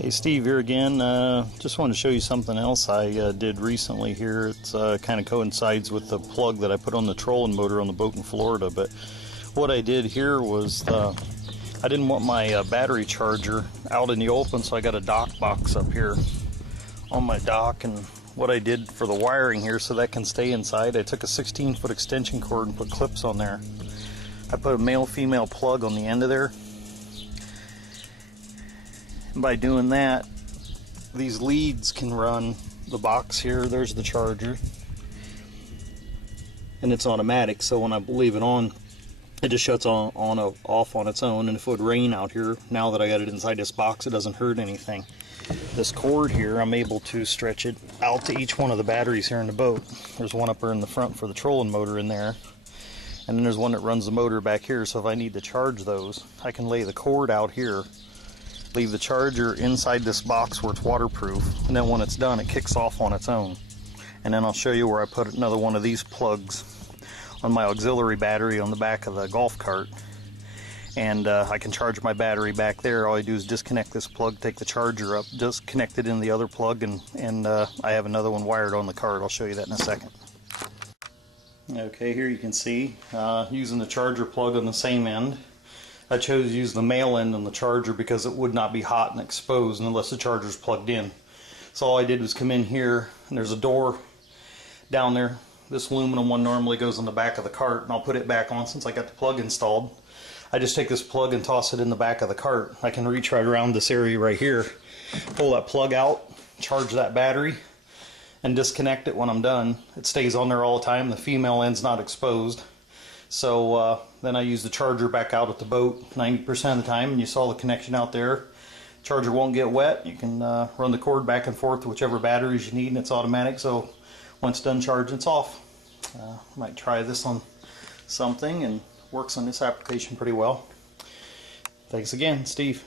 Hey Steve here again. Just wanted to show you something else I did recently here. It's kind of coincides with the plug that I put on the trolling motor on the boat in Florida. But what I did here was I didn't want my battery charger out in the open, so I got a dock box up here on my dock. And what I did for the wiring here so that can stay inside, I took a 16-foot extension cord and put clips on there. I put a male-female plug on the end of there. By doing that, these leads can run the box here. There's the charger, and it's automatic, so when I leave it on, it just shuts on off on its own. And if it would rain out here, now that I got it inside this box, it doesn't hurt anything. This cord here, I'm able to stretch it out to each one of the batteries here in the boat. There's one up there in the front for the trolling motor in there, and then there's one that runs the motor back here, so if I need to charge those, I can lay the cord out here, leave the charger inside this box where it's waterproof, and then when it's done, it kicks off on its own. And then I'll show you where I put another one of these plugs on my auxiliary battery on the back of the golf cart, and I can charge my battery back there. All I do is disconnect this plug, take the charger up, just connect it in the other plug, and I have another one wired on the cart. I'll show you that in a second. Okay, here you can see using the charger plug on the same end. I chose to use the male end on the charger because it would not be hot and exposed unless the charger is plugged in. So all I did was come in here, and there's a door down there. This aluminum one normally goes on the back of the cart, and I'll put it back on since I got the plug installed. I just take this plug and toss it in the back of the cart. I can reach right around this area right here, pull that plug out, charge that battery, and disconnect it when I'm done. It stays on there all the time. The female end's not exposed. So then I use the charger back out at the boat 90% of the time, and you saw the connection out there. Charger won't get wet. You can run the cord back and forth to whichever batteries you need, and it's automatic, so once done charging, it's off. Might try this on something, and works on this application pretty well. Thanks again, Steve.